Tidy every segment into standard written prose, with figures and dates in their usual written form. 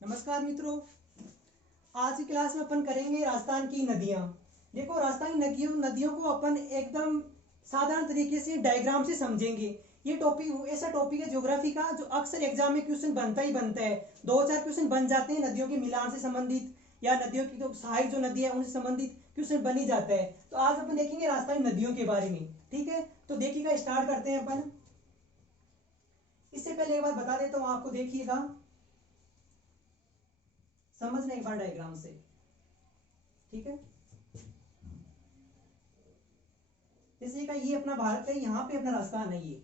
नमस्कार मित्रों, आज की क्लास में अपन करेंगे राजस्थान की नदियां। देखो, राजस्थान की नदियों को अपन एकदम साधारण तरीके से डायग्राम से समझेंगे। ये टॉपिक ऐसा टॉपिक है ज्योग्राफी का जो अक्सर एग्जाम में क्वेश्चन बनता ही बनता है। 2-4 क्वेश्चन बन जाते हैं नदियों के मिलान से संबंधित या नदियों की जो सहायक जो नदी है उनसे संबंधित क्वेश्चन बन ही जाता है। तो आज अपन देखेंगे राजस्थानी नदियों के बारे में। ठीक है, तो देखिएगा, स्टार्ट करते हैं अपन। इससे पहले एक बार बता देता हूँ आपको, देखिएगा, समझना एक बार डायग्राम से। ठीक है, जैसे का ये अपना भारत है, यहाँ पे अपना राजस्थान है ये।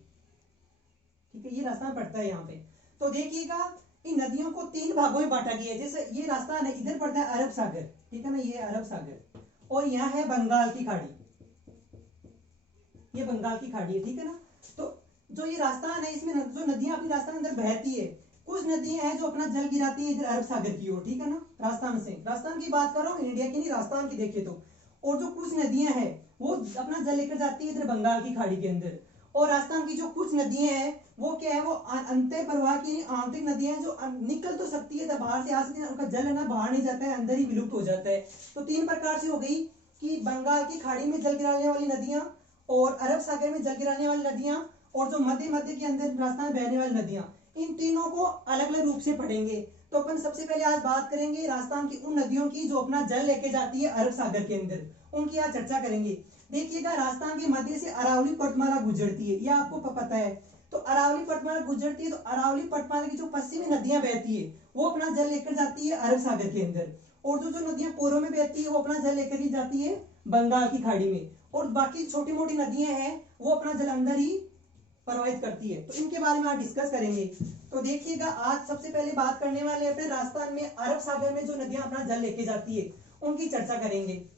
ठीक है, ये राजस्थान पड़ता है यहाँ पे। तो देखिएगा, इन नदियों को 3 भागों में बांटा गया है। जैसे ये राजस्थान है, इधर पड़ता है अरब सागर, ठीक है ना, ये अरब सागर, और यहाँ है बंगाल की खाड़ी, ये बंगाल की खाड़ी है। ठीक है ना। तो जो ये राजस्थान है, इसमें जो नदियां अपनी राजस्थान अंदर बहती है, कुछ नदियां हैं जो अपना जल गिराती है इधर अरब सागर की ओर। ठीक है ना, राजस्थान से, राजस्थान की बात कर रहा हूँ, इंडिया की नहीं, राजस्थान की देखिए तो। और जो कुछ नदियां हैं वो अपना जल लेकर जाती है इधर बंगाल की खाड़ी के अंदर। और राजस्थान की जो कुछ नदियां हैं वो क्या है, वो अंतर प्रवाह की आंतरिक नदियां हैं, जो निकल तो सकती है, बाहर से आ सकती है, उनका जल है ना बाहर नहीं जाता है, अंदर ही विलुप्त हो जाता है। तो 3 प्रकार से हो गई कि बंगाल की खाड़ी में जल गिराने वाली नदियां, और अरब सागर में जल गिराने वाली नदियां, और जो मध्य मध्य के अंदर राजस्थान बहने वाली नदियां। इन तीनों को अलग अलग रूप से पढ़ेंगे। तो अपन सबसे पहले आज बात करेंगे राजस्थान की उन नदियों की जो अपना जल लेके जाती है अरब सागर के अंदर, उनकी आज चर्चा करेंगे। देखिएगा, राजस्थान के मध्य से अरावली पर्वतमाला गुजरती है, यह आपको पता है। तो अरावली पर्वतमाला गुजरती है, तो अरावली पर्वतमाला की जो पश्चिमी नदियां बहती है वो अपना जल लेकर जाती है अरब सागर के अंदर। और जो जो नदियां पूर्व में बहती है वो अपना जल लेकर ही जाती है बंगाल की खाड़ी में। और बाकी छोटी मोटी नदियां हैं वो अपना जल अंदर ही प्रवाहित करती है। तो इनके बारे में आज डिस्कस करेंगे। तो देखिएगा, आज सबसे पहले बात करने वाले अपने राजस्थान में अरब सागर में जो नदियां अपना जल लेके जाती है उनकी चर्चा करेंगे।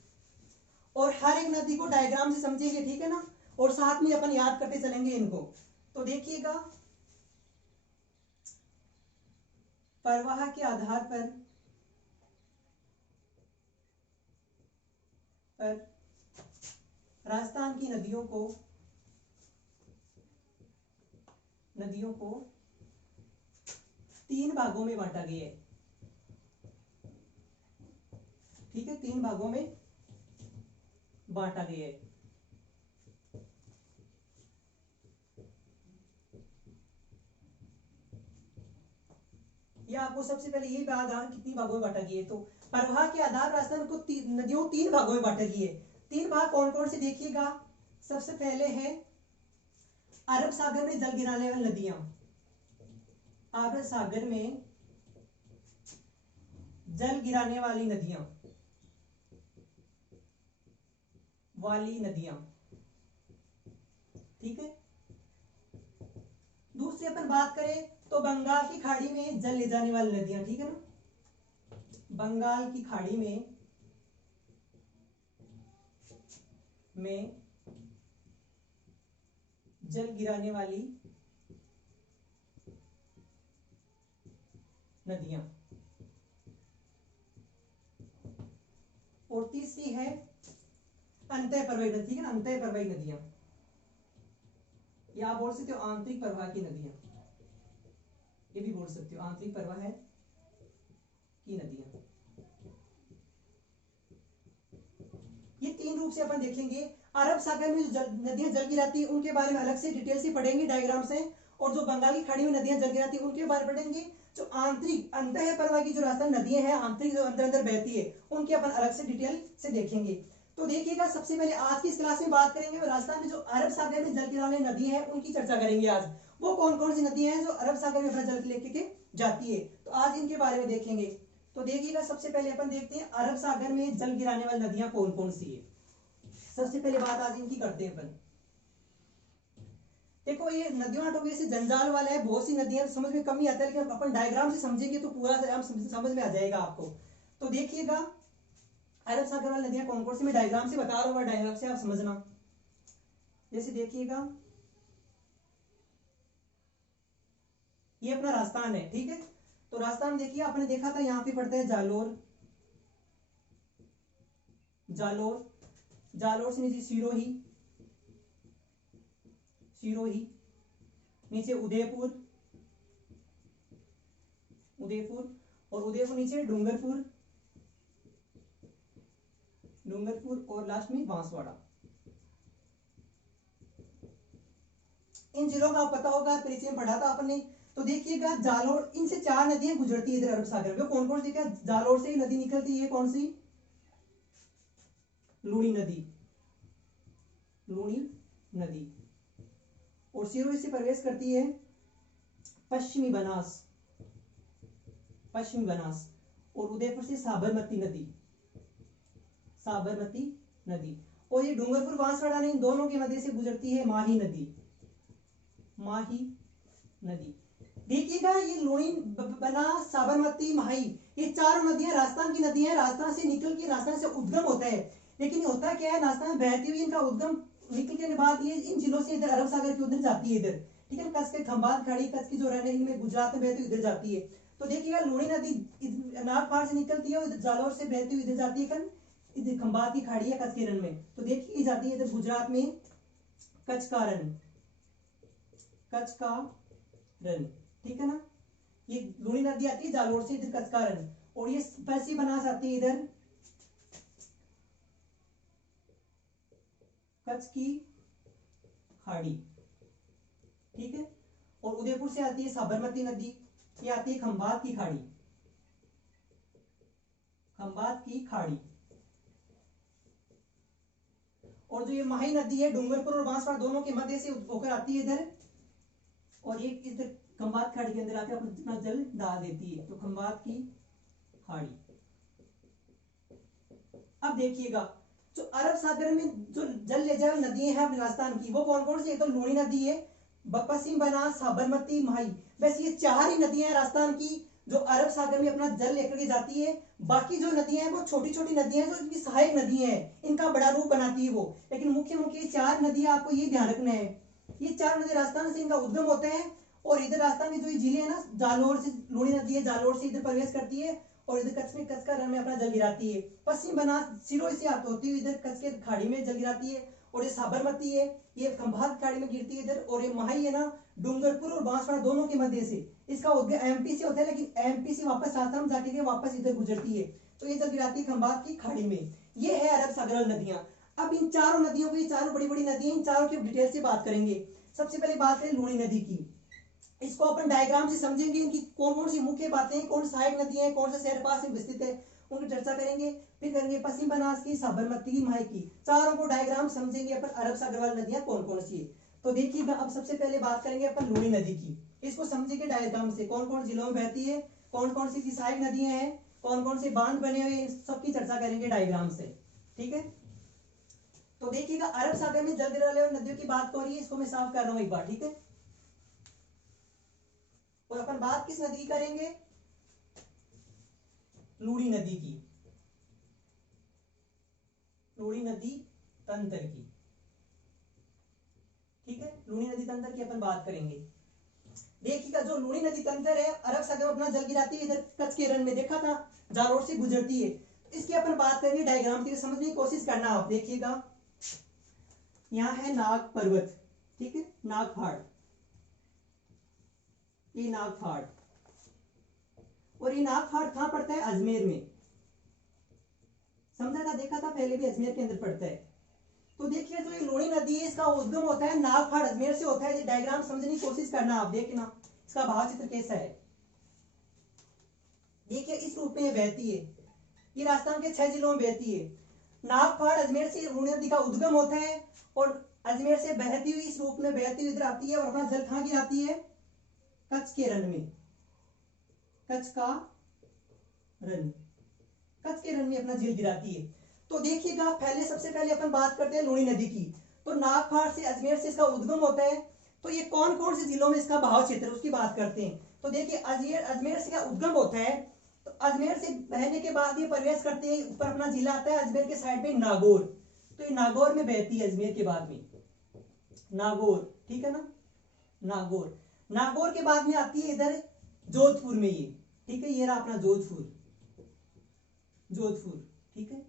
और हर एक नदी को डायग्राम से समझेंगे, ठीक है ना, और साथ में अपन याद करते चलेंगे इनको। तो देखिएगा, प्रवाह के आधार पर राजस्थान की नदियों को 3 भागों में बांटा गया है। ठीक है, 3 भागों में बांटा गया है। या आपको सबसे पहले ये आधार कितनी भागों में बांटा गया है। तो प्रवाह के आधार राजस्थान को नदियों 3 भागों में बांटा गया है। 3 भाग कौन कौन से, देखिएगा, सबसे पहले है अरब सागर में जल गिराने वाली नदियां। अरब सागर में जल गिराने वाली नदियां, ठीक है। दूसरी अपन बात करें तो बंगाल की खाड़ी में जल ले जाने वाली नदियां, ठीक है ना, बंगाल की खाड़ी में जल गिराने वाली नदियां। और तीसरी है अंतः प्रवाही नदी, ठीक है ना, अंतः प्रवाही नदियां, या आप बोल सकते हो आंतरिक प्रवाह की नदियां, ये भी बोल सकते हो, आंतरिक प्रवाह है की नदियां। ये 3 रूप से अपन देखेंगे। अरब सागर में जो नदियां जल गिराती है उनके बारे में अलग से डिटेल से पढ़ेंगे डायग्राम से। और जो बंगाली खाड़ी में नदियां जल गिराती है उनके बारे में पढ़ेंगे। जो आंतरिक अंतः प्रवाह की जो राजस्थान नदियां हैं, आंतरिक जो अंदर अंदर बहती है, उनके अपन अलग से डिटेल से देखेंगे। तो देखिएगा, सबसे पहले आज की इस क्लास में बात करेंगे राजस्थान में जो अरब सागर में जल गिराने नदी है उनकी चर्चा करेंगे। आज वो कौन कौन सी नदियां हैं जो अरब सागर में अपना जल लेके के जाती है, तो आज इनके बारे में देखेंगे। तो देखिएगा, सबसे पहले अपन देखते हैं अरब सागर में जल गिराने वाली नदियां कौन कौन सी है। सबसे पहले बात आज इनकी करते हैं अपन। देखो, ये नदियों टॉपिक से जंजाल वाला है, बहुत सी नदियां समझ में कम ही आता है, लेकिन अपन डायग्राम से समझेंगे तो पूरा समझ में आ जाएगा आपको। तो देखिएगा, अरब सागर वाली नदियां कौन कौन सी, मैं डायग्राम से बता रहा हूँ, डायग्राम से आप समझना। जैसे देखिएगा, ये अपना राजस्थान है, ठीक है। तो राजस्थान देखिए, आपने देखा था यहाँ पे पड़ता है जालोर, जालोर से नीचे सिरोही, नीचे उदयपुर, और उदयपुर नीचे डूंगरपुर, डूंगरपुर और लास्ट में बांसवाड़ा। इन जिलों का पता होगा, परिचय में पढ़ा था आपने। तो देखिएगा जालोर, इनसे 4 नदियां गुजरती है इधर अरब सागर में। कौन कौन सी? क्या जालोर से नदी निकलती है, कौन सी? लूणी नदी, लूणी नदी। और सिरोही से प्रवेश करती है पश्चिमी बनास, पश्चिमी बनास। और उदयपुर से साबरमती नदी, साबरमती नदी। और ये डूंगरपुर बांसवाड़ा ने इन दोनों के मध्य से गुजरती है माही नदी, माही नदी। देखिएगा ये लूणी, बनास, साबरमती, माही, ये 4 नदियां राजस्थान की नदियां हैं। राजस्थान से निकल के राजस्थान से उद्गम होता है। लेकिन होता क्या है, राजस्थान में बहती हुई इनका उद्गम निकल के बाद ये इन जिलों से इधर अरब सागर के उधर जाती है इधर, ठीक है। कच्छ के खंबात खाड़ी, कच्छ की जो रहने इनमें गुजरात में बहती हुई इधर जाती है। तो देखिएगा लूणी नदी नागपाड़ से निकलती है और जालौर से बहती हुई इधर जाती है, इधर खंबात की खाड़ी है कच्छ के रण में। तो देखिए जाती है इधर गुजरात में कच्छ का रण, कच्छ का रण, ठीक है ना। ये लूणी नदी आती है जालोर से इधर कच्छ का रण। और ये पश्चिमी बनास आती है इधर कच्छ की खाड़ी, ठीक है। और उदयपुर से आती है साबरमती नदी, ये आती है खंबात की खाड़ी, खंबात की खाड़ी। और जो ये माही नदी है डूंगरपुर और बांसवाड़ा दोनों के मध्य से होकर आती है इधर, और ये इधर खंबात खाड़ी के अंदर आकर अपना जल डाल देती है। तो खंबात की खाड़ी। अब देखिएगा जो अरब सागर में जो जल ले जाए नदियां हैं राजस्थान की, वो कौन कौन सी? तो लूणी नदी है, पश्चिम बनास, साबरमती, माही। बस ये 4 ही नदियां हैं राजस्थान की जो अरब सागर में अपना जल लेकर के जाती है। बाकी जो नदियां हैं वो छोटी छोटी नदियां हैं जो इनकी सहायक नदियां हैं, इनका बड़ा रूप बनाती है वो। लेकिन मुख्य मुख्य 4 नदियां आपको ये ध्यान रखना है, ये 4 नदी राजस्थान से इनका उद्गम होता है। और इधर राजस्थान की जो जिले है ना, जालोर से लूणी नदी है, जालोर से इधर प्रवेश करती है और इधर कच्छ में कच्छ का रण में अपना जल गिराती है। पश्चिम बनास सिरोही से होती हुई इधर कच्छ के खाड़ी में जल गिराती है। और ये साबरमती है, ये खंभात खाड़ी में गिरती है इधर। और ये माही है ना, डूंगरपुर और बांसवाड़ा दोनों के मध्य से, इसका उद्गम एमपी से होता है, लेकिन एमपी से वापस आसाम जाके के वापस इधर गुजरती है। तो ये जल गिराती है खंभात की खाड़ी में। ये है अरब सागर नदियां। अब इन 4 नदियों की, 4 बड़ी बड़ी नदियां, इन 4 की डिटेल से बात करेंगे। सबसे पहले बात है लूणी नदी की। इसको अपन डायग्राम से समझेंगे, इनकी कौन कौन सी मुख्य बातें, कौन सहायक नदियां हैं, कौन से शहर पास में स्थित है, उनकी चर्चा करेंगे। फिर करेंगे पश्चिम बनास की, साबरमती की, माही की, चारों को डायग्राम समझेंगे अपन। अरब सागर वाली नदियां कौन कौन सी है। तो देखिएगा अब सबसे पहले बात करेंगे अपन लूणी नदी की। इसको समझेंगे डायग्राम से, कौन कौन जिलों में बहती है, कौन कौन सी सहायक नदियां हैं, कौन कौन से बांध बने हुए, सबकी चर्चा करेंगे डायग्राम से, ठीक है। तो देखिएगा अरब सागर में जल गिरने वाली नदियों की बात हो रही है, इसको मैं साफ कर रहा हूं एक बार, ठीक है। और अपन बात किस नदी की करेंगे? लूणी नदी की, लूणी नदी तंत्र की, ठीक है। लूणी नदी तंत्र की अपन बात करेंगे। देखिएगा जो लूणी नदी तंत्र है, अरब सागर में अपना जल गिराती है इधर कच्छ के रण में, देखा था जालोर से गुजरती है। तो इसकी अपन बात करेंगे डायग्राम से, समझने की कोशिश करना आप। देखिएगा यहाँ है नाग पर्वत, ठीक है, नागफाड़, ये नागफाड़। और ये नागफाड़ कहां पड़ता है? अजमेर में, समझा था, देखा था पहले भी, अजमेर के अंदर पड़ता है। तो देखिए जो ये लूणी नदी है, इसका उद्गम होता है नागफाड़, अजमेर से होता है। डायग्राम समझने की कोशिश करना आप, देखना इसका भाव चित्र कैसा है। देखिए इस रूप में बहती है, ये राजस्थान के 6 जिलों में बहती है। नागफाड़ अजमेर से लूणी नदी का उद्गम होता है और अजमेर से बहती हुई इस रूप में बहती हुई इधर आती है और अपना जल कहां गिराती है? कच्छ के रण में, कच्छ का रण, कच्छ के रण में अपना जल गिराती है। तो देखिएगा पहले, सबसे पहले अपन बात करते हैं लूणी नदी की। तो नागफाड़ से, अजमेर से इसका उद्गम होता है। तो ये कौन कौन से जिलों में इसका बहाव क्षेत्र है उसकी बात करते हैं। तो देखिए अजमेर से का उद्गम होता है, तो अजमेर से बहने के बाद ये प्रवेश करते हैं, ऊपर अपना जिला आता है अजमेर के साइड में नागौर। तो ये नागौर में बहती है, अजमेर के बाद में नागौर, ठीक है ना, नागौर। नागौर के बाद में आती है इधर जोधपुर में ये, ठीक है, ये रहा अपना जोधपुर, जोधपुर, ठीक है।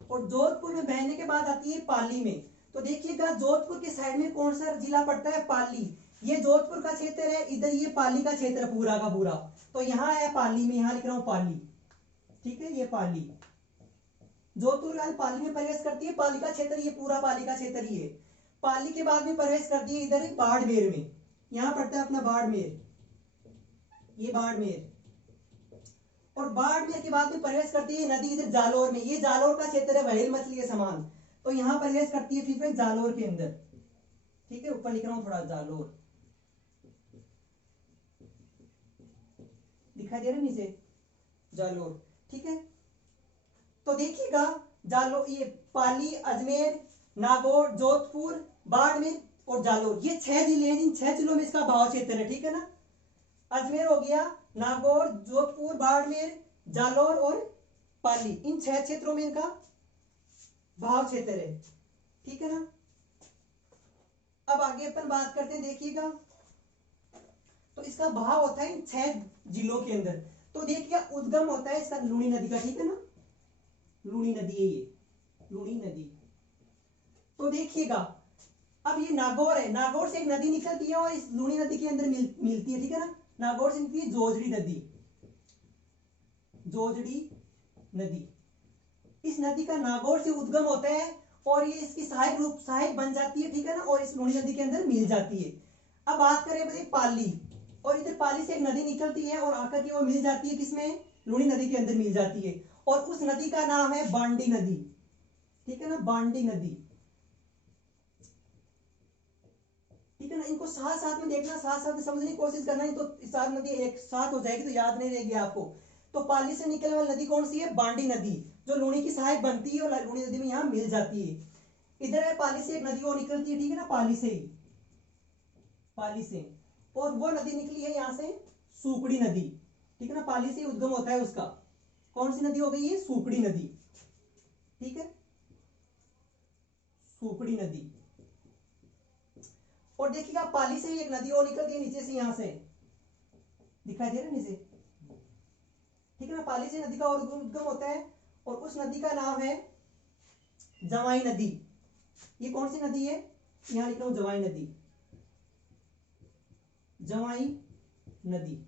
और जोधपुर में बहने के बाद आती है पाली में। तो देखिएगा जोधपुर के साइड में कौन सा जिला पड़ता है? पाली। ये जोधपुर का क्षेत्र है, इधर ये पाली का क्षेत्र पूरा का पूरा। तो यहाँ है पाली में, यहाँ लिख रहा हूं पाली, ठीक है, ये पाली। जोधपुर पाली में प्रवेश करती है, पाली का क्षेत्र ये पूरा पाली का क्षेत्र ही है। पाली के बाद में प्रवेश करती है इधर बाड़मेर में, यहाँ पड़ता है अपना बाड़मेर, ये बाड़मेर। और बाड़मेर के बाद में प्रवेश करती है नदी इधर जालोर में, ये जालोर का क्षेत्र है, व्हेल मछली के समान। तो यहाँ प्रवेश करती है फिर जालोर के अंदर, ठीक है, ऊपर लिख रहा हूं थोड़ा, जालोर दिखाई दे रहा है नीचे, जालोर, ठीक है। तो देखिएगा जालोर, ये पाली, अजमेर, नागौर, जोधपुर, बाड़मेर और जालोर, ये 6 जिले हैं। इन 6 जिलों में इसका भाव क्षेत्र है, ठीक है ना। अजमेर हो गया, नागौर, जोधपुर, बाड़मेर, जालोर और पाली, इन 6 क्षेत्रों में इनका भाव क्षेत्र है, ठीक है ना। अब आगे अपन बात करते हैं, देखिएगा तो इसका भाव होता है इन 6 जिलों के अंदर। तो देखिए उद्गम होता है इसका लूनी नदी का, ठीक है ना, लूनी नदी है ये, लूनी नदी। तो देखिएगा अब ये नागौर है, नागौर से एक नदी निकलती है और इस लूनी नदी के अंदर मिलती है, ठीक है ना। नागौर से निकलती है जोजड़ी नदी, जोजड़ी नदी। इस नदी का नागौर से उद्गम होता है और ये इसकी सहायक बन जाती है, ठीक है ना, और इस लूनी नदी के अंदर मिल जाती है। अब बात करें पाली, और इधर पाली से एक नदी निकलती है और आकर के वो मिल जाती है किसमें, लूनी नदी के अंदर मिल जाती है, और उस नदी का नाम है बांडी नदी, ठीक है ना, बांडी नदी, ठीक है ना। इनको साथ साथ में देखना, साथ साथ में समझने की कोशिश करना, नहीं तो सात नदी एक साथ हो जाएगी तो याद नहीं रहेगी आपको। तो पाली से निकलने वाली नदी कौन सी है, बांडी नदी, जो लूनी की सहायक बनती है और लूनी नदी में यहाँ मिल जाती है। इधर है पाली से एक नदी और निकलती है, ठीक है ना, पाली से ही, पाली से, और वो नदी निकली है यहाँ से सुकड़ी नदी, ठीक है ना, पाली से उद्गम होता है उसका। कौन सी नदी हो गई है, सुकड़ी नदी, ठीक है, सुकड़ी नदी। और देखिएगा पाली से ही एक नदी और निकलती है नीचे से, यहां से दिखाई दे रहा है नीचे, ठीक है ना, पाली से नदी का और उद्गम होता है और उस नदी का नाम है जवाई नदी। ये कौन सी नदी है, यहां लिख रहा हूं जवाई नदी, जवाई नदी।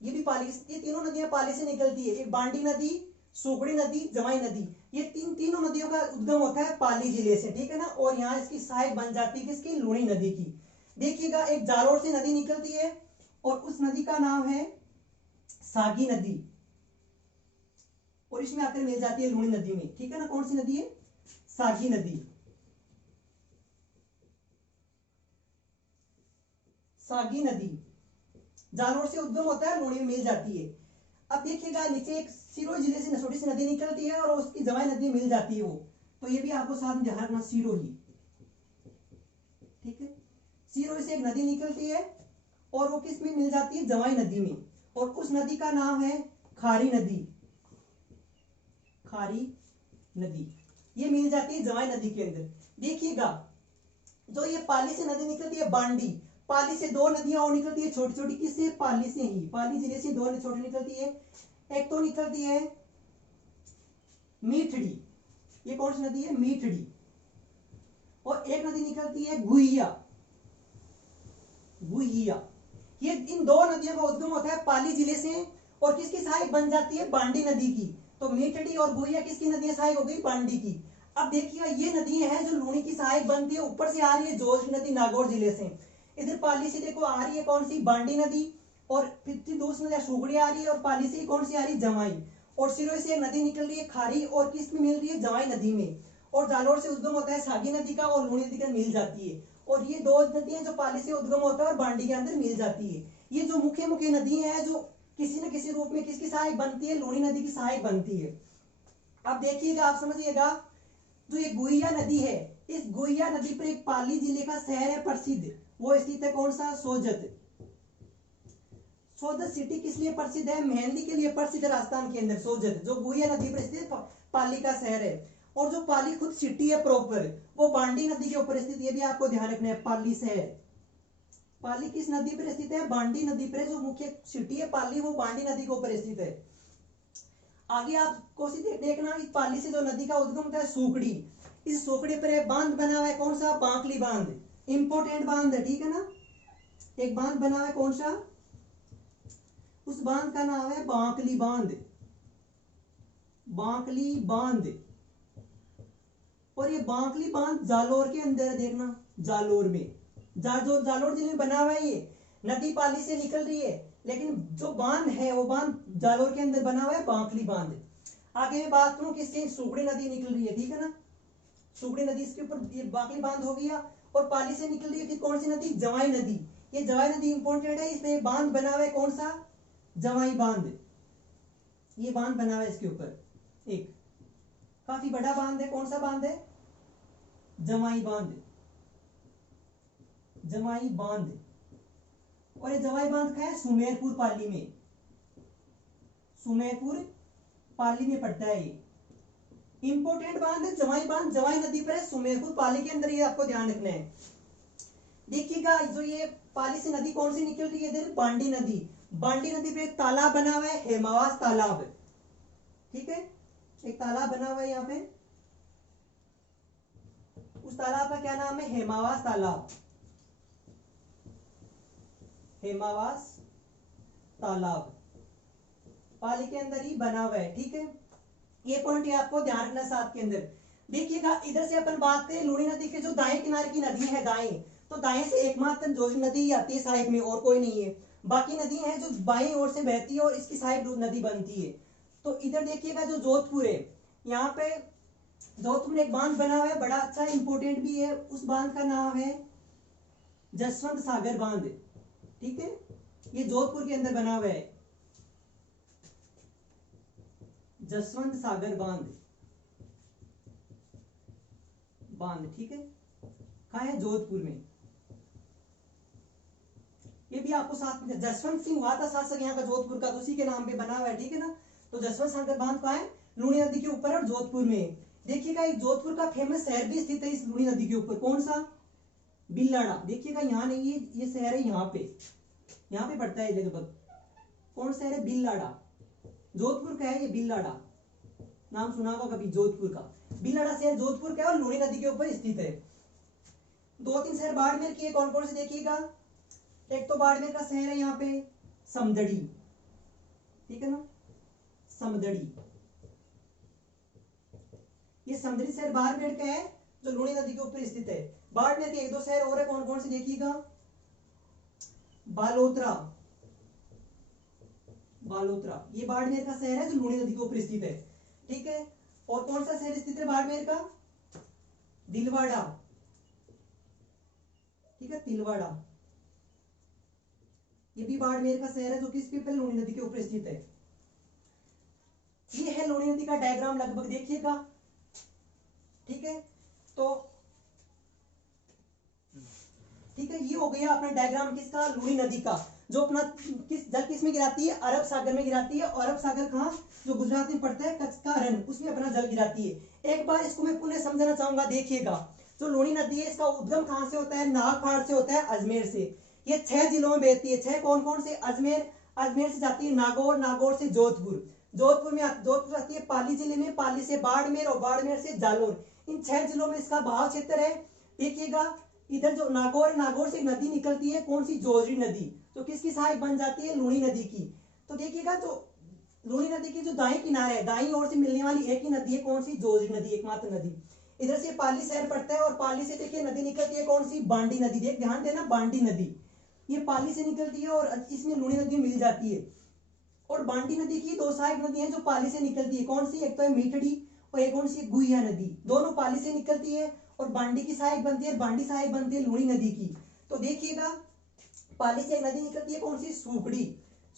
ये भी पाली, ये तीनों नदियां पाली से निकलती है, एक बांडी नदी, सुकड़ी नदी, जवाई नदी, ये तीनों नदियों का उद्गम होता है पाली जिले से, ठीक है ना, और यहाँ इसकी सहायक बन जाती है किसकी, लूनी नदी की। देखिएगा एक जालोर से नदी निकलती है और उस नदी का नाम है सागी नदी, और इसमें आकर मिल जाती है लूनी नदी में, ठीक है ना। कौन सी नदी है, सागी नदी, सागी नदी जालोर से उद्गम होता है, लूनी में मिल जाती है। अब देखिएगा नीचे एक सिरोही जिले से छोटी सी नदी निकलती है और उसकी जवाई नदी मिल जाती है वो, तो ये भी आपको साथ में ध्यान रखना, सिरोही, ठीक है, सिरोही से एक नदी निकलती है और वो किस में मिल जाती है, जवाई नदी में, और उस नदी का नाम है खारी नदी, खारी नदी, ये मिल जाती है जवाई नदी के अंदर। देखिएगा जो ये पाली से नदी निकलती है बांडी, पाली से 2 नदियां और निकलती है छोटी छोटी, किससे, पाली से ही, पाली जिले से 2 छोटी निकलती है। एक तो निकलती है मीठड़ी, ये कौन सी नदी है, मीठड़ी, और एक नदी निकलती है गुहिया, गुहिया। ये इन 2 नदियों का उद्गम होता है पाली जिले से और किसकी सहायक बन जाती है, बांडी नदी की। तो मीठड़ी और गुहिया किसकी नदियां सहायक हो गई, बांडी की। अब देखिए ये नदियां हैं जो लूनी की सहायक बनती है, ऊपर से आ रही है जोज नदी नागौर जिले से, इधर पाली से देखो आ रही है कौन सी, बांडी नदी, और फिर दूसरी नदी सुगड़ी आ रही है, और पाली से कौन सी आ रही है, जवाई, और सिरोही से एक नदी निकल रही है खारी, और किस में मिल रही है, जवाई नदी में, और जालोर से उद्गम होता है सागी नदी का और लूनी नदी का मिल जाती है। और ये 2 नदियां जो पाली से उद्गम होता है और बांडी के अंदर मिल जाती है। ये जो मुख्य मुख्य नदियां हैं जो किसी न किसी रूप में किसकी सहायक बनती है, लूनी नदी की सहायक बनती है। अब देखिएगा, आप समझिएगा, जो ये गुहिया नदी है, इस गुहिया नदी पर एक पाली जिले का शहर है प्रसिद्ध, वो स्थित है कौन सा, सोजत। सोजत सिटी किस लिए प्रसिद्ध है, मेहंदी के लिए प्रसिद्ध है राजस्थान के अंदर, सोजत जो गुहिया नदी पर स्थित पाली का शहर है। और जो पाली खुद सिटी है प्रॉपर, वो बांडी नदी के ऊपर स्थित, ये भी आपको ध्यान रखना है, पाली शहर, पाली किस नदी पर स्थित है, बांडी नदी पर, जो मुख्य सिटी है पाली वो बांडी नदी के ऊपर स्थित है। आगे आप कोशिश देखना, इस पाली से जो नदी का उद्गम होता है सुकड़ी, इस सुकड़ी पर एक बांध बना हुआ है कौन सा, बांकली बांध, इंपोर्टेंट बांध है, ठीक है ना, एक बांध बना हुआ है कौन सा, उस बांध का नाम है बांकली बांध, बांकली बांध। और ये बांकली बांध जालोर के अंदर है, देखना जालोर में, जालोर जिले में बना हुआ है। ये नदी पाली से निकल रही है, लेकिन जो बांध है वो बांध जालोर के अंदर बना हुआ है, बांकली बांध। आगे मैं बात करूं किसकी, सुगड़ी नदी निकल रही है, ठीक है ना, सुगड़ी नदी इसके ऊपर ये बांकली बांध हो गया। और पाली से निकल रही है फिर कौन सी नदी, जवाई नदी। ये जवाई नदी इंपॉर्टेंट है, इसमें बांध बना हुआ है कौन सा, जवाई बांध। ये बांध बना हुआ है इसके ऊपर, एक काफी बड़ा बांध है। कौन सा बांध है, जवाई बांध, जवाई बांध। और ये जवाई बांध का है सुमेरपुर पाली में, सुमेरपुर पाली में पड़ता है। ये इंपोर्टेंट बांध है जवाई बांध, जवाई नदी पर है, सुमेरपुर पाली के अंदर। ये आपको ध्यान रखना है। देखिएगा जो ये पाली से नदी कौन सी निकल रही है, इधर बांडी नदी। बांडी नदी पे एक तालाब बना हुआ है, हेमावास तालाब, ठीक है, एक तालाब बना हुआ है यहाँ पे। उस तालाब का क्या नाम है, हेमावास तालाब, हेमावास तालाब पाली के अंदर ही बना हुआ है, ठीक है। ये पॉइंट आपको ध्यान रखना साथ के अंदर। देखिएगा इधर से अपन बात करें लूणी नदी के जो दाएं किनारे की नदी है, दाएं, तो दाएं से एकमात्र जोजी नदी आती है सहायक में, और कोई नहीं है। बाकी नदी है जो बाएं ओर से बहती है और इसकी सहायक नदी बनती है। तो इधर देखिएगा जो जोधपुर है, यहाँ पे जोधपुर में एक बांध बना हुआ है, बड़ा अच्छा इंपोर्टेंट भी है। उस बांध का नाम है जसवंत सागर बांध, ठीक है। ये जोधपुर के अंदर बना हुआ है, जसवंत सागर बांध, बांध, ठीक है। कहाँ है, जोधपुर में। ये भी आपको साथ में जसवंत सिंह हुआ था शासक यहाँ का जोधपुर का, तो उसी के नाम पे बना हुआ है, ठीक है ना। तो जसवंत सागर बांध कहाँ है, लूणी नदी के ऊपर और जोधपुर में। देखिएगा एक जोधपुर का फेमस शहर भी स्थित है इस लूणी नदी के ऊपर, कौन सा, बिल्लाड़ा। देखिएगा यहाँ नहीं है, ये शहर है यहाँ पे, यहाँ पे पड़ता है लगभग। कौन शहर है, बिल्लाड़ा, जोधपुर का है ये बिल्लाड़ा, नाम सुना होगा कभी जोधपुर का। बिल्लाड़ा शहर जोधपुर का है और लूणी नदी के ऊपर स्थित है। दो तीन शहर बाड़मेर के कौन कौन से देखिएगा, एक तो बाड़मेर का शहर है यहाँ पे समदड़ी, ठीक है ना, समदड़ी। ये समदड़ी शहर बाड़मेर का है जो लूणी नदी के ऊपर स्थित है। बाड़मेर के एक दो शहर और है, कौन कौन से देखिएगा, बालोतरा, बालोतरा, ये बाड़मेर का शहर है जो लूणी नदी के ऊपर स्थित है, ठीक है। और कौन सा शहर स्थित है बाड़मेर का, दिलवाड़ा, ठीक है, तिलवाड़ा। ये भी बाड़मेर का शहर है जो किस पे, लूणी नदी के ऊपर स्थित है। ये है लूणी नदी का डायग्राम लगभग, देखिएगा, ठीक है। तो ठीक है, ये हो गया अपना डायग्राम किसका, लूणी नदी का, जो अपना किस में गिराती है, अरब सागर में गिराती है। और अरब सागर कहाँ, जो गुजरात में पड़ता है, कच्छ का रण, उसमें अपना जल गिराती है। एक बार इसको मैं पुनः समझाना चाहूंगा। देखिएगा जो लूणी नदी है इसका उद्गम कहाँ से होता है, नागपाड़ से होता है, अजमेर से। ये 6 जिलों में बहती है। 6 कौन कौन से, अजमेर, अजमेर से जाती है नागौर, नागौर से जोधपुर, जोधपुर आती है पाली जिले में, पाली से बाड़मेर और बाड़मेर से जालोर। इन 6 जिलों में इसका बहाव क्षेत्र है। देखिएगा इधर जो नागौर है, नागौर से एक नदी निकलती है, कौन सी, जोजरी नदी, तो किसकी सहायक बन जाती है, लूणी नदी की। तो देखिएगा जो लूणी नदी की जो दाएं किनारे है, दाईं ओर से मिलने वाली एक ही नदी है, कौन सी, जोजरी नदी, एकमात्र नदी। इधर से पाली शहर पड़ता है और पाली से देखिए नदी निकलती है, कौन सी, बांडी नदी। देख ध्यान देना, बांडी नदी ये पाली से निकलती है और इसमें लूणी नदी मिल जाती है। और बांडी नदी की 2 सहायक नदी है जो पाली से निकलती है, कौन सी, एक तो है मीठड़ी और एक कौन सी, गुहिया नदी। दोनों पाली से निकलती है और बांडी की सहायक बनती है, बांडी सहायक बनती है लूणी नदी की। तो देखिएगा पाली से एक नदी निकलती है, कौन सी, सूकड़ी।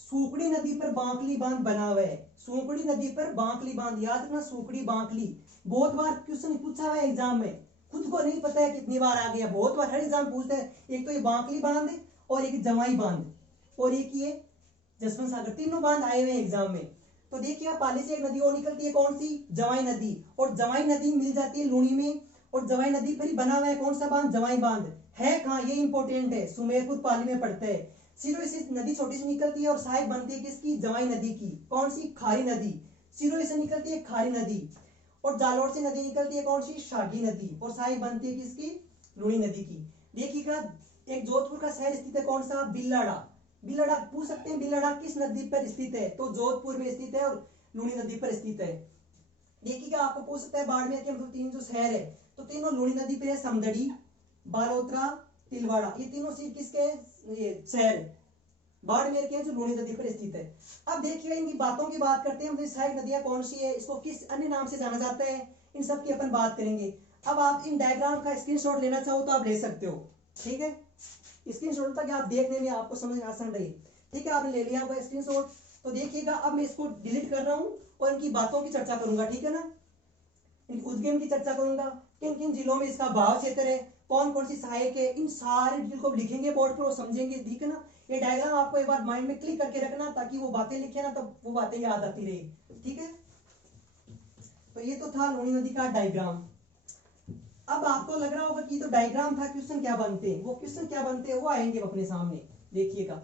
सूकड़ी नदी पर बांकली बांध बना हुआ है, सूकड़ी नदी पर बांकली बांध, याद रखना, सूकड़ी बांकली। बहुत बार क्वेश्चन पूछा हुआ है एग्जाम में, खुद को नहीं पता है कितनी बार आ गया, बहुत बार हर एग्जाम पूछता है। एक तो ये बांकली बांध और एक जवाई बांध और एक ये जसवंत सागर, तीनों बांध आए हुए हैं एग्जाम में। तो देखिए पाली से एक नदी और निकलती है, कौन सी, जवाई नदी। और जवाई नदी मिल जाती है लूणी में, और जवाई नदी पर ही बना हुआ है कौन सा बांध, जवाई बांध। है कहाँ, ये इंपॉर्टेंट है, सुमेरपुर पाली में पड़ता है। सिरोही से नदी छोटी सी निकलती है और सहायक बनती है किसकी, जवाई नदी की, कौन सी, खारी नदी। सिरोही से निकलती है खारी नदी। और जालोर से नदी निकलती है, कौन सी, शागी नदी, और सहायक बनती है किसकी, लूणी नदी की। देखिएगा एक जोधपुर का शहर स्थित है, कौन सा, बिल्लाड़ा। बिलड़ा पूछ सकते हैं, बिलड़ा किस नदी पर स्थित है, तो जोधपुर में स्थित है और लूणी नदी पर स्थित है। देखिएगा आपको पूछ सकता है बाड़मेर के मतलब तीन जो शहर है, तो तीनों लूणी नदी पर है, समदड़ी, बालोतरा, तिलवाड़ा, ये तीनों सिर्फ किसके ये शहर है, बाड़मेर के, जो लूणी नदी पर स्थित है। अब देखिए इनकी बातों की बात करते हैं, सहायक नदियां कौन सी है, इसको किस अन्य नाम से जाना जाता है, इन सब की अपन बात करेंगे। अब आप इन डायग्राम का स्क्रीनशॉट लेना चाहो तो आप ले सकते हो, ठीक है, स्क्रीनशॉट ताकि आप देखने में आपको समझ में आसान रहे। ठीक है, आपने ले लिया होगा स्क्रीनशॉट, तो देखिएगा अब मैं इसको डिलीट कर रहा हूं और इनकी बातों की चर्चा करूंगा, ठीक है ना। उद्गम की चर्चा करूंगा, किन किन जिलों में इसका भाव क्षेत्र है, कौन कौन सी सहायक है, इन सारे डिटेल को लिखेंगे बोर्ड पर और समझेंगे, ठीक है ना। ये डायग्राम आपको एक बार माइंड में क्लिक करके रखना, ताकि वो बातें लिखे ना तब वो बातें याद आती रही, ठीक है। तो ये तो था लूणी नदी का डायग्राम। अब आपको लग रहा होगा कि तो डायग्राम था, क्वेश्चन क्या बनते हैं, वो क्वेश्चन क्या बनते हैं वो आएंगे अपने सामने, देखिएगा।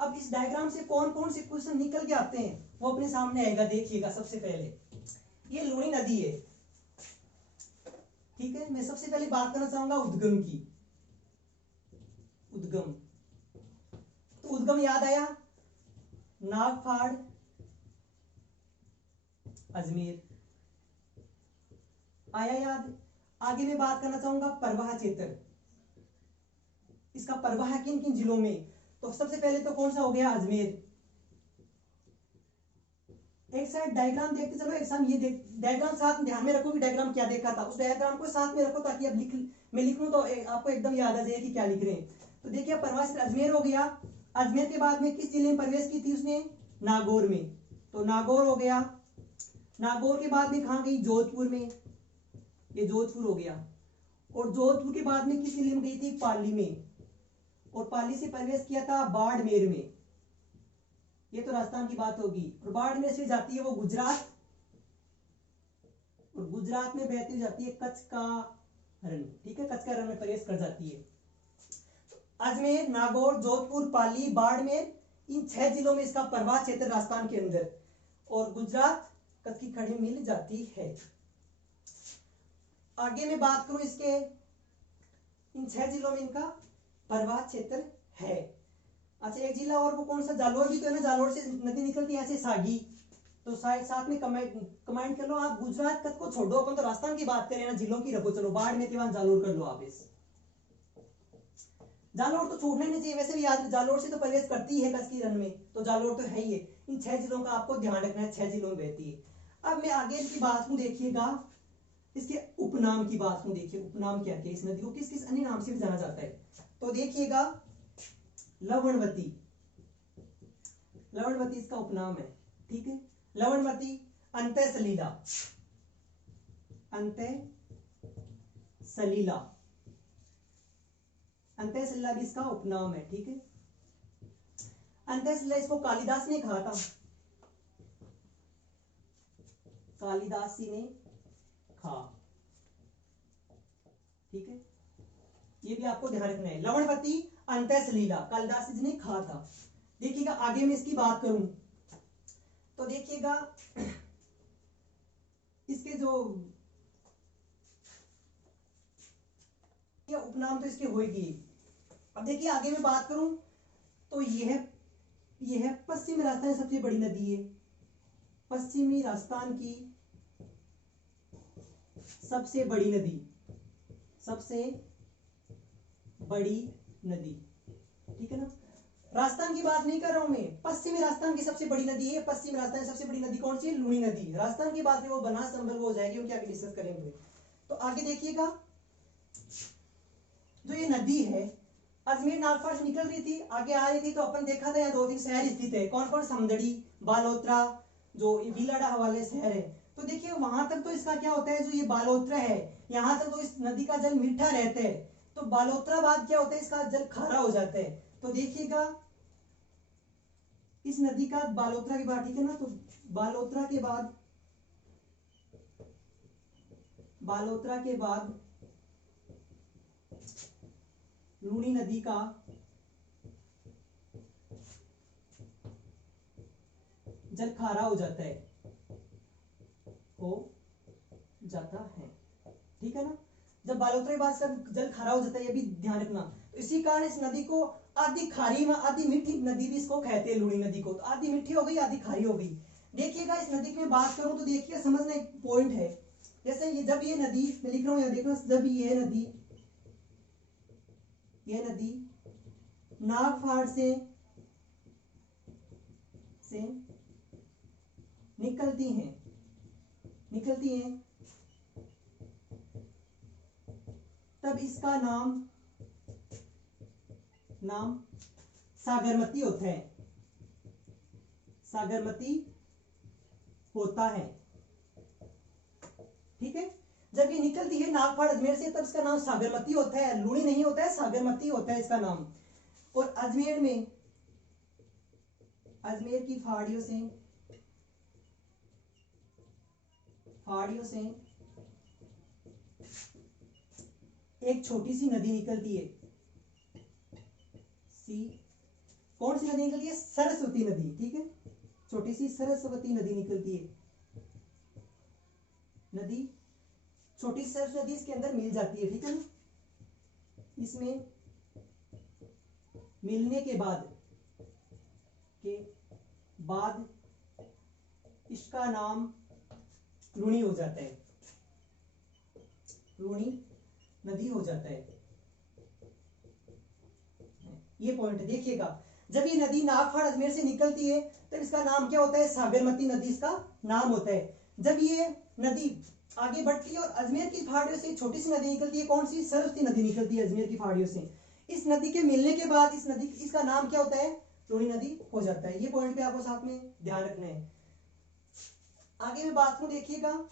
अब इस डायग्राम से कौन कौन से क्वेश्चन निकल के आते हैं वो अपने सामने आएगा, देखिएगा। सबसे पहले ये लूणी नदी है, ठीक है। मैं सबसे पहले बात करना चाहूंगा उद्गम की। उद्गम, तो उद्गम याद आया, नागफाड़, अजमेर आया याद। आगे मैं बात करना चाहूंगा प्रवाह क्षेत्र, इसका प्रवाह किन किन जिलों में, तो सबसे पहले तो कौन सा हो गया, अजमेर। एक साइड डायग्राम देखते चलो, एक साथ ये देख डायग्राम साथ में ध्यान में रखो कि डायग्राम क्या देखा था, उस डायग्राम को साथ में रखो ताकि अब मैं लिख लूं तो आपको एकदम याद आ जाए कि क्या लिख रहे हैं। तो देखिए प्रवाह क्षेत्र अजमेर हो गया। अजमेर के बाद में किस जिले में प्रवेश की थी उसने, नागौर में, तो नागौर हो गया। नागौर के बाद में कहां गई, जोधपुर में, ये जोधपुर हो गया। और जोधपुर के बाद में किस जिले में गई थी, पाली में, और पाली से प्रवेश किया था बाड़मेर में, ये तो राजस्थान की बात होगी। और बाड़मेर से जाती है वो गुजरात, और गुजरात में बहती जाती है कच्छ का रण, ठीक है, कच्छ का रण में प्रवेश कर जाती है। अजमेर, नागौर, जोधपुर, पाली, बाड़मेर, इन 6 जिलों में इसका प्रवाह क्षेत्र राजस्थान के अंदर, और गुजरात कच्छ की खाड़ी मिल जाती है। आगे मैं बात करूं इसके, इन 6 जिलों में इनका प्रवाह क्षेत्र है। अच्छा एक जिला और, वो कौन सा, जालोर भी तो है ना, जालोर से नदी निकलती है ऐसे सागी, तो साथ में कमेंट कर लो आप। गुजरात कच्छ को छोड़ो, अपन तो राजस्थान की बात करें ना, जिलों की रखो, चलो बाड़मेर के बाद जालोर कर लो आप। इस जालोर तो छूटना नहीं चाहिए, वैसे भी याद, जालोर से तो प्रवेश करती है कच्छ की रण में, तो जालोर तो है ही है। इन 6 जिलों का आपको ध्यान रखना है, 6 जिलों में बहती है। अब मैं आगे इसकी बात को देखिएगा, इसके उपनाम की बात को देखिए, उपनाम क्या क्या, इस नदी को किस किस अन्य नाम से भी जाना जाता है, तो देखिएगा लवणवती, लवणवती इसका उपनाम है, ठीक है। लवणवती, अंतः सलीला, अंतः सलीला, अंतः सलीला भी इसका उपनाम है, ठीक है। अंतः सलीला इसको कालिदास ने कहा था, कालिदास जी ने कहा, ठीक है, ये भी आपको ध्यान रखना है। लवणवती, अंतः सलीला, कालिदास जी ने कहा था। देखिएगा आगे मैं इसकी बात करूं तो देखिएगा इसके जो उपनाम तो इसके होगी। अब देखिए आगे मैं बात करूं तो यह पश्चिमी राजस्थान सबसे बड़ी नदी है, पश्चिमी राजस्थान की सबसे बड़ी नदी, सबसे बड़ी नदी, ठीक है ना। राजस्थान की बात नहीं कर रहा हूं मैं, पश्चिमी राजस्थान की सबसे बड़ी नदी है। पश्चिमी राजस्थान की सबसे बड़ी नदी कौन सी है, लूणी नदी। राजस्थान की बात है वो बनास संभल हो जाएगी, उनकी आगे डिस्कस करेंगे। तो आगे देखिएगा, जो ये नदी है अजमेर नागपाड़ से निकल रही थी, आगे आ रही थी, तो अपन देखा था यहाँ 2-3 शहर स्थित है, कौन कौन, समदड़ी, बालोतरा, जो भीलवाड़ा हवाले शहर है। तो देखिए वहां तक तो इसका क्या होता है, जो ये बालोतरा है, यहां तक तो इस नदी का जल मीठा रहता है, तो बालोतरा बाद क्या होता है, इसका जल खारा हो जाता है। तो देखिएगा इस नदी का बालोतरा के बाद, ठीक है ना, तो बालोतरा के बाद, बालोतरा के बाद लूणी नदी का जल खारा हो जाता है, हो जाता है, ठीक है ना। जब बालोतरा के बाद सब जल खारा हो जाता है, ये भी ध्यान रखना। तो इसी कारण इस नदी को आधी खारी में आधी मीठी नदी भी इसको कहते हैं लूणी नदी को। तो आधी मीठी हो गई, आधी खारी हो गई। देखिएगा इस नदी की मैं बात करूं तो देखिए समझना एक पॉइंट है। जैसे ये जब ये नदी मैं लिख रहा हूं यहाँ देखना, जब ये नदी नागफाड़ से निकलती हैं तब इसका नाम सागरमती होता है। सागरमती होता है, ठीक है। जब ये निकलती है नागपाड़ अजमेर से तब इसका नाम सागरमती होता है, लूणी नहीं होता है, सागरमती होता है इसका नाम। और अजमेर की फाड़ियों से एक छोटी सी नदी निकलती है। कौन सी नदी निकलती है? सरस्वती नदी, ठीक है। छोटी सी सरस्वती नदी निकलती है। छोटी सरस्वती नदी इसके अंदर मिल जाती है, ठीक है ना। इसमें मिलने के बाद इसका नाम लूणी हो जाता है, लूणी नदी हो जाता है। ये पॉइंट देखिएगा, जब ये नदी नागफाड़ अजमेर से निकलती है तब इसका नाम क्या होता है? सागरमती नदी इसका नाम होता है। जब ये नदी आगे बढ़ती है और अजमेर की फाड़ियों से छोटी सी नदी निकलती है, कौन सी? सरस्वती नदी निकलती है अजमेर की फाड़ियों से। इस नदी के मिलने के बाद इसका नाम क्या होता है? लूणी नदी हो जाता है। ये पॉइंट पे आपको साथ में ध्यान रखना है। आगे में बात को देखिएगा,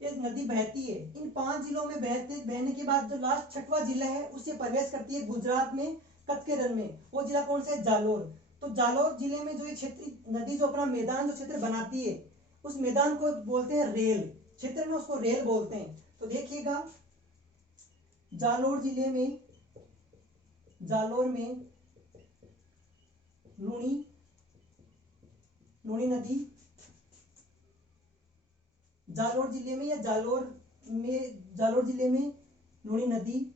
ये नदी बहती है इन 5 जिलों में, बहने के बाद जो लास्ट 6वां जिला है उससे प्रवेश करती है गुजरात में कतके में। वो जिला कौन सा है? जालोर। तो जालोर जिले में जो ये क्षेत्र नदी जो अपना मैदान जो क्षेत्र बनाती है उस मैदान को बोलते हैं रेल, क्षेत्र में उसको रेल बोलते हैं। तो देखिएगा जालोर में लूणी नदी जालोर जिले में लूणी नदी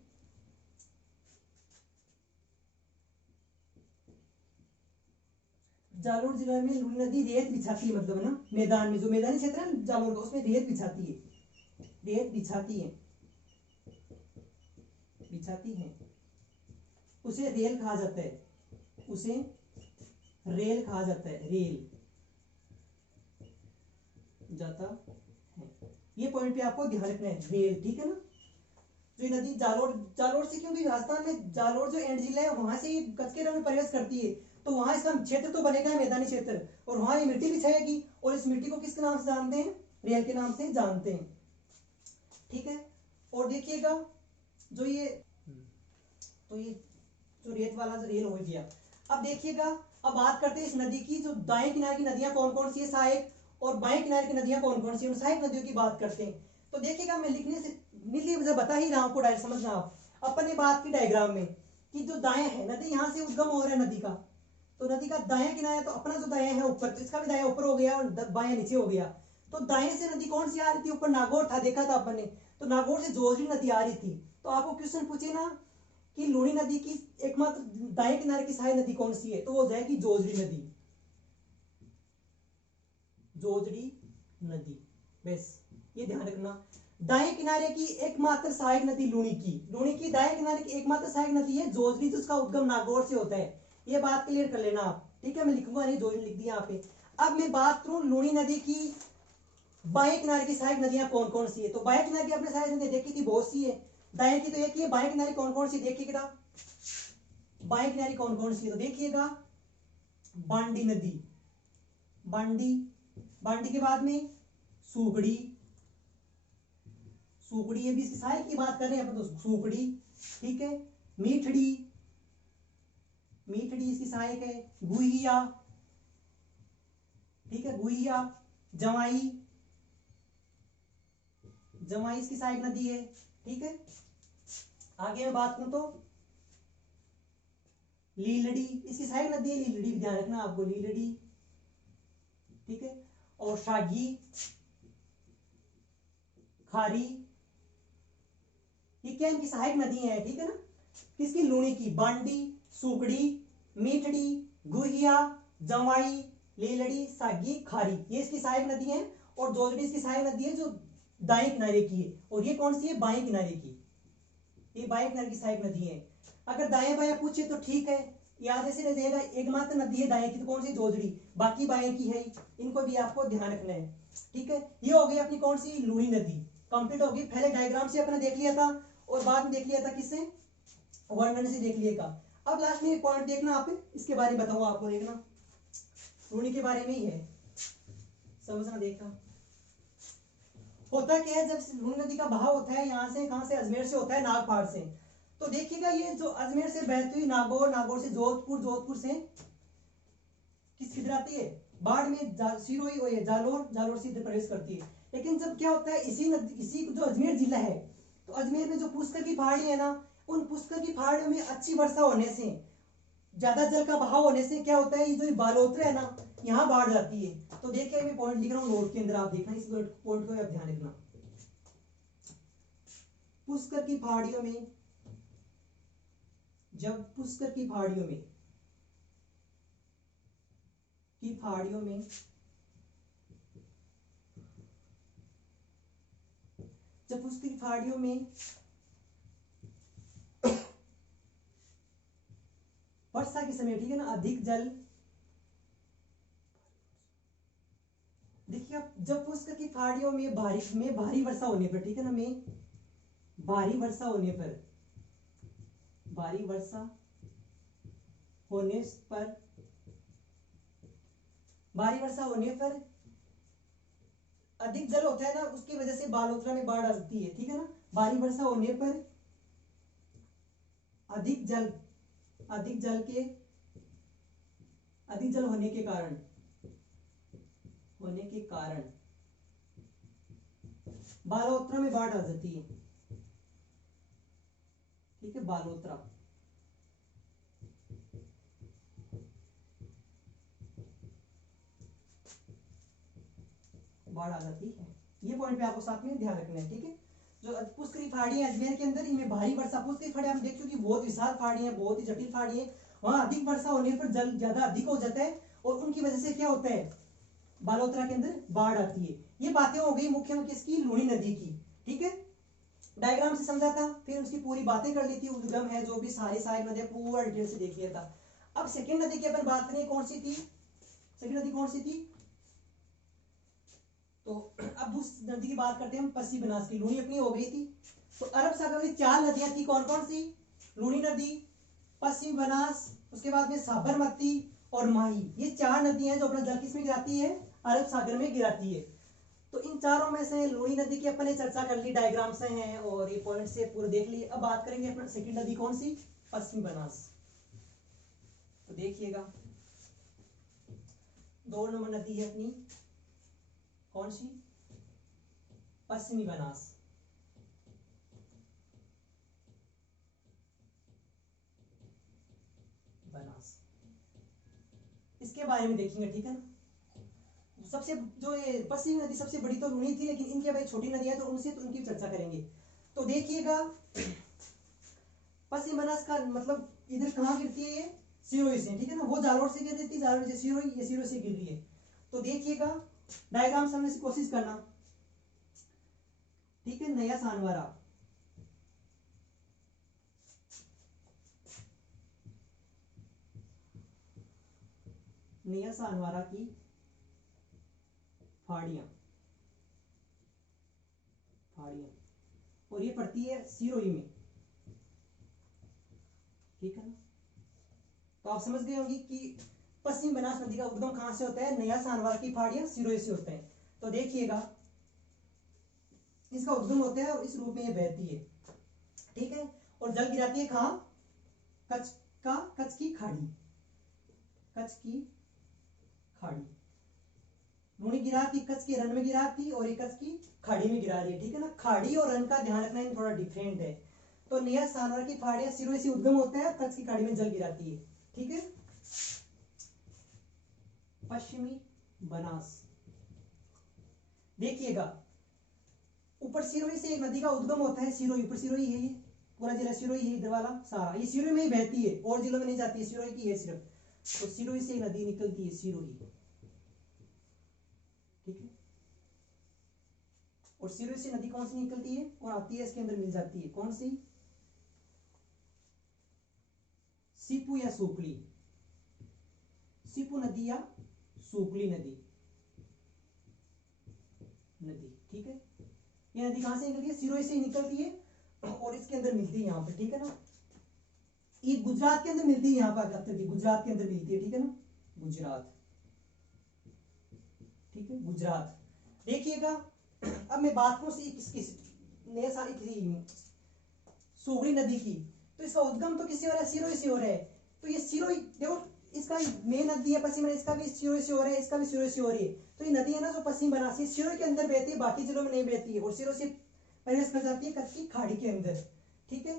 जालोर जिले में लूणी नदी रेत बिछाती है, मतलब ना मैदान में जो मैदानी क्षेत्र है जालोर का उसमें रेत बिछाती है, उसे रेल कहा जाता है, रेल जाता है। ये पॉइंट पे आपको ध्यान रखना है, रेल, ठीक है ना। जो ये नदी जालोर से, क्योंकि राजस्थान में जालोर जो एंड जिला है वहां से ये कचकेरा में प्रवेश करती है, तो वहां इसका क्षेत्र तो बनेगा मैदानी क्षेत्र, और वहां ये मिट्टी बिछाएगी, और इस मिट्टी को किसके नाम से जानते हैं? रेल के नाम से जानते हैं, ठीक है। और देखिएगा जो रेत वाला जो रेल हो गया। अब देखिएगा, अब बात करते हैं इस नदी की, जो दाएं किनारे की नदियां कौन कौन सी है, सहायक, और बाएं किनारे की नदियां कौन कौन सी है, सहायक नदियों की बात करते हैं। तो देखिएगा मैं लिखने से मुझे बता ही रहा हूं, आपको डायरेक्ट समझना। आप अपन ने बात की डायग्राम में कि जो दाएं है नदी, यहां से उद्गम हो रहा है नदी का, तो नदी का दाएं किनारा, तो अपना जो दाएं है ऊपर, तो इसका भी दाएं ऊपर हो गया और बाएं नीचे हो गया। तो दाएं से नदी कौन सी आ रही थी? ऊपर नागौर था, देखा था अपन ने, तो नागौर से जोजरी नदी आ रही थी। तो आपको क्वेश्चन पूछे ना कि लूणी नदी की एकमात्र दाएं किनारे की सहायक नदी कौन सी है, तो वो हो जाएगी जोजरी नदी। बस ये ध्यान रखना, दाएं किनारे की एकमात्र सहायक नदी लूणी की दाएं किनारे की एकमात्र सहायक नदी है जोजरी, जिसका उद्गम नागौर से होता है। ये बात क्लियर कर लेना आप, ठीक है। मैं लिखूंगा नहीं, जोजरी लिख दिया यहाँ पे। अब मैं बात करूं लूणी नदी की बाएं किनारे की सहायक नदियां कौन कौन सी है। तो बाएं किनारे की आपने सहायक नदियां देखी थी, बहुत सी है। दाएं की तो एक ही है, बाएं किनारे कौन कौन सी देखिएगा, बाएं किनारे कौन कौन सी है। तो देखिएगा बांडी नदी, बांडी के बाद में सूखड़ी, ये भी इसकी सहायक की बात कर रहे हैं अपन, तो सूखड़ी, ठीक है। मीठड़ी इसकी सहायक है। गुहिया, ठीक है, गुहिया। जवाई इसकी सहायक नदी है, ठीक है। आगे मैं बात करूं तो लीलड़ी इसकी सहायक नदी है, लीलड़ी भी ध्यान रखना आपको, लीलड़ी, ठीक है। और शागी, खारी, ये क्या इनकी सहायक नदी है, ठीक है ना, किसकी? लूणी की। बांडी, सुकड़ी, मीठड़ी, गुहिया, जवाई, लीलड़ी, सागी, खारी, ये इसकी सहायक नदी है। और जोजड़ी इसकी सहायक नदी है जो दाएं किनारे की है। और ये कौन सी है? बाएं किनारे की। ये बाएं किनारे की सहायक नदी है। अगर दाएं बाएं पूछे तो ठीक है, याद ऐसे रह जाएगा। एकमात्र नदी है दाएं की, तो कौन सी? जोजड़ी। बाकी बाएं की है, इनको भी आपको ध्यान रखना है। ठीक है, ये हो गई अपनी कौन सी? लूनी नदी कंप्लीट होगी। पहले डायग्राम से अपने देख लिया था और बाद में देख लिया था किससे? वर्णन से देख लिएगा। अब लास्ट में एक पॉइंट देखना, आप इसके बारे में बताओ, आपको देखना लूनी के बारे में ही है, समझना देखना। होता क्या है, जब लूनी नदी का बहाव होता है यहाँ से, कहां से? अजमेर से होता है, नागपाड़ से। तो देखिएगा ये जो अजमेर से बहती हुई नागौर, नागौर से जोधपुर, जोधपुर से किधर आती है? बाढ़ में, सिरोही हो, जालोर, जालोर से इधर प्रवेश करती है। लेकिन जब क्या होता है, इसी जो अजमेर जिला है, तो अजमेर में जो पुष्कर की पहाड़ी है ना, उन पुष्कर की पहाड़ियों में अच्छी वर्षा होने से, ज्यादा जल का बहाव होने से क्या होता है, ये जो बालोतरा है ना, यहाँ बाढ़ जाती है। तो देखिए मैं पॉइंट लिख रहा हूँ नोट के अंदर, आप देखना इस पॉइंट को आप ध्यान रखना। पुष्कर की पहाड़ियों में, जब पुष्कर की पहाड़ियों में जब पुष्कर की पहाड़ियों में वर्षा के समय, ठीक है ना, अधिक जल, देखिए जब पुष्कर की पहाड़ियों में भारी वर्षा होने पर, ठीक है ना, भारी वर्षा होने पर अधिक जल होता है ना, उसकी वजह से बालोतरा में बाढ़ आ सकती है। ठीक है ना, भारी वर्षा होने पर अधिक जल होने के कारण बालोतरा में बाढ़ आ जाती है। ठीक है, बालोतरा, बाढ़ आ जाती है। ये पॉइंट पे आपको साथ में ध्यान रखना है। ठीक है, जो पुष्कर की पहाड़ी है अजमेर के अंदर, इनमें भारी वर्षा, पुष्कर की पहाड़ी हम देख चुके, बहुत विशाल पहाड़ी है, बहुत ही जटिल पहाड़ी है। वहां अधिक वर्षा होने पर जल ज्यादा अधिक हो जाता है और उनकी वजह से क्या होता है, बालोतरा के अंदर बाढ़ आती है। ये बातें हो गई मुख्य में किसकी? लूनी नदी की। ठीक है, डायग्राम से समझा था, फिर उसकी पूरी बातें कर ली थी, उद्गम है जो भी, सारी सहायक नदियां पूरा डिटेल से देख लिया था। अब सेकंड नदी की अपन बात करें, कौन सी थी? सेकंड नदी कौन सी थी? तो अब उस नदी की बात करते हैं हम, पश्चिम बनास की। लूनी अपनी हो गई थी, तो अरब सागर में 4 नदियां थी। कौन कौन सी? लूनी नदी, पश्चिम बनास, उसके बाद में साबरमती और माही। ये 4 नदियां हैं जो अपना जल किसमें गिराती है? अरब सागर में गिराती है। तो इन चारों में से लूनी नदी की अपन ने चर्चा कर ली, डायग्राम से हैं और ये पॉइंट से पूरे देख लिए। अब बात करेंगे अपना सेकंड नदी कौन सी? पश्चिम बनास। तो देखिएगा 2 नंबर नदी है अपनी, कौन सी? पश्चिमी बनास। इसके बारे में देखेंगे। ठीक है ना, सबसे जो ये पश्चिमी नदी सबसे बड़ी तो लूनी थी, लेकिन इनके भाई छोटी नदियां, तो उनसे तो उनकी चर्चा करेंगे। तो देखिएगा पश्चिम बनास का मतलब इधर कहाँ गिरती है? ये सिरोही से। ठीक है ना, वो जालोर से गिर देती, जालोर से सिरोही, ये सिरोही से गिर रही है। तो देखिएगा डायग्राम समझने की कोशिश करना। ठीक है, नया सानवारा, नया सानवारा की फाड़ियां और ये पड़ती है सिरोही में। ठीक है ना, तो आप समझ गए होंगे कि पश्चिम बनास नदी का उद्गम कहां से होता है? नया सानवारा की फाड़ियां सिरोही से होता है। तो देखिएगा इसका उद्गम होता है और इस रूप में ये बहती है। ठीक है, और जल गिराती है कहां? कच्छ की खाड़ी, लूनी गिराती कच्छ के रन में गिराती और एक कच्छ की खाड़ी में गिरा रही है। ठीक है ना, खाड़ी और रन का ध्यान रखना थोड़ा डिफरेंट है। तो नया सानवारा की फाड़ियां सिरोही से उद्गम होता है, कच्छ की खाड़ी में जल गिराती है। ठीक है, पश्चिमी बनास देखिएगा ऊपर सिरोही से एक नदी का उद्गम होता है, सिरोही, ऊपर सिरोही है ये, पूरा जिला सिरोही है, इधर वाला सारा ये सिरोही में ही बहती है, और जिलों में नहीं जाती है, सिरोही की है सिर्फ। तो सिरोही से नदी निकलती है, सिरोही, ठीक है। और सिरोही से नदी कौन सी निकलती है और आती है इसके अंदर मिल जाती है, कौन सी, सीपू या सूकली, सीपू नदी या सूकली नदी, ठीक है। ये नदी कहां से निकलती है, सिरोही से निकलती है और इसके अंदर मिलती है यहाँ पे, ठीक है ना। ये गुजरात के अंदर मिलती है, यहाँ पर अख्तर की गुजरात के अंदर मिलती है, ठीक है ना, गुजरात, ठीक है, गुजरात। देखिएगा अब मैं बात करूं सूगड़ी नदी की, तो इसका उद्गम तो किससे हो रहा है, सिरोही से हो रहा है। तो ये सिरोही देखो, इसका मेन नदी है पश्चिम, इसका भी सिरोही से हो रहा है, इसका भी सिरोही से हो रही है। तो ये नदी है ना जो पश्चिम बनारसी सिरोही के अंदर बहती है, बाकी जिलों में नहीं बहती है, और सिरोही से प्रवेश कर जाती है कच्छ की खाड़ी के अंदर, ठीक है।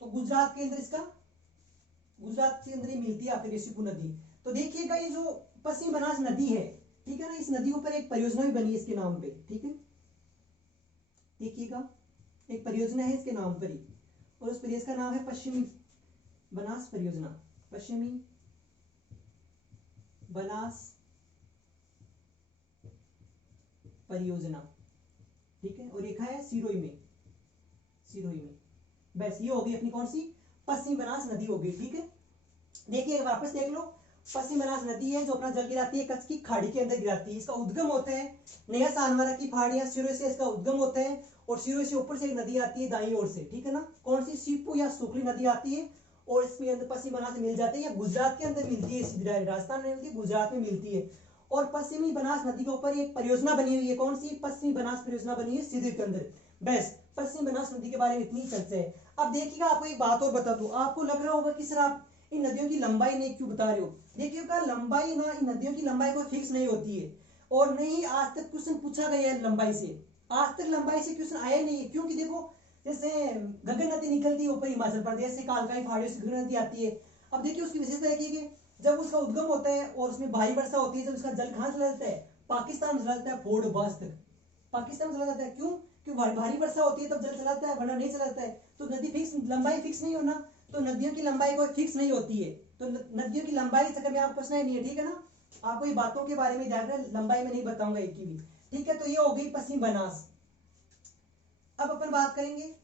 तो गुजरात के अंदर इसका, गुजरात के अंदर ही मिलती है आपको सीपू नदी। तो देखिएगा ये जो पश्चिम बनास नदी है, ठीक है ना, इस नदी के ऊपर एक परियोजना भी बनी है इसके नाम पे, ठीक है। देखिएगा एक परियोजना है इसके नाम पर ही, और उस परियोजना का नाम है पश्चिमी बनास परियोजना, पश्चिमी बनास परियोजना, ठीक है। और लिखा है सिरोही में, सिरोही में। बस ये हो गई अपनी कौन सी, पश्चिमी बनास नदी हो गई, ठीक है। देखिए वापस देख लो, पश्चिम बनास नदी है जो अपना जल गिराती है कच्छ की खाड़ी के अंदर गिराती है। इसका उद्गम होता है नया सानवारा की पहाड़ियां, सिरोही से इसका उद्गम होता है, और सिरोही से ऊपर से एक नदी आती है दाईं ओर से, ठीक है ना, कौन सी, सीपू या सूखली नदी आती है, और इसमें अंदर पश्चिम बनास मिल जाती है, गुजरात के अंदर मिलती है, राजस्थान में मिलती है, गुजरात में मिलती है। और पश्चिमी बनास नदी के ऊपर एक परियोजना बनी हुई है, कौन सी, पश्चिमी बनास परियोजना बनी है सिरोही के अंदर। बस पश्चिम बनास नदी के बारे में इतनी चर्चा है। अब देखिएगा आपको एक बात और बता दूं, आपको लग रहा होगा कि सर आप इन नदियों की लंबाई नहीं क्यों बता रहे हो। देखिएगा लंबाई ना, इन नदियों की लंबाई कोई फिक्स नहीं होती है, और नहीं आज तक क्वेश्चन पूछा गया है लंबाई से, आज तक लंबाई से क्वेश्चन आया नहीं है। क्योंकि देखो जैसे गंगा नदी निकलती है ऊपर हिमाचल प्रदेश से, कालकाई पहाड़ियों से गंगा नदी आती है। अब देखिए उसकी विशेषता है कि जब उसका उद्गम होता है और उसमें भारी वर्षा होती है, जब उसका जल कहाँ चला जाता है, पाकिस्तान में चला जाता है, फोर्ड बास तक पाकिस्तान में चला जाता है। क्यों, क्योंकि भारी वर्षा होती है तब जल चला जाता है, वरना नहीं चला जाता है। तो नदी फिक्स, लंबाई फिक्स नहीं होना, तो नदियों की लंबाई कोई फिक्स नहीं होती है। तो नदियों की लंबाई के चक्कर में आपको पूछना ही नहीं है, ठीक है ना। आपको ये बातों के बारे में ध्यान रखना, लंबाई में नहीं बताऊंगा एक की भी, ठीक है। तो ये हो गई पश्चिम बनास। अब अपन बात करेंगे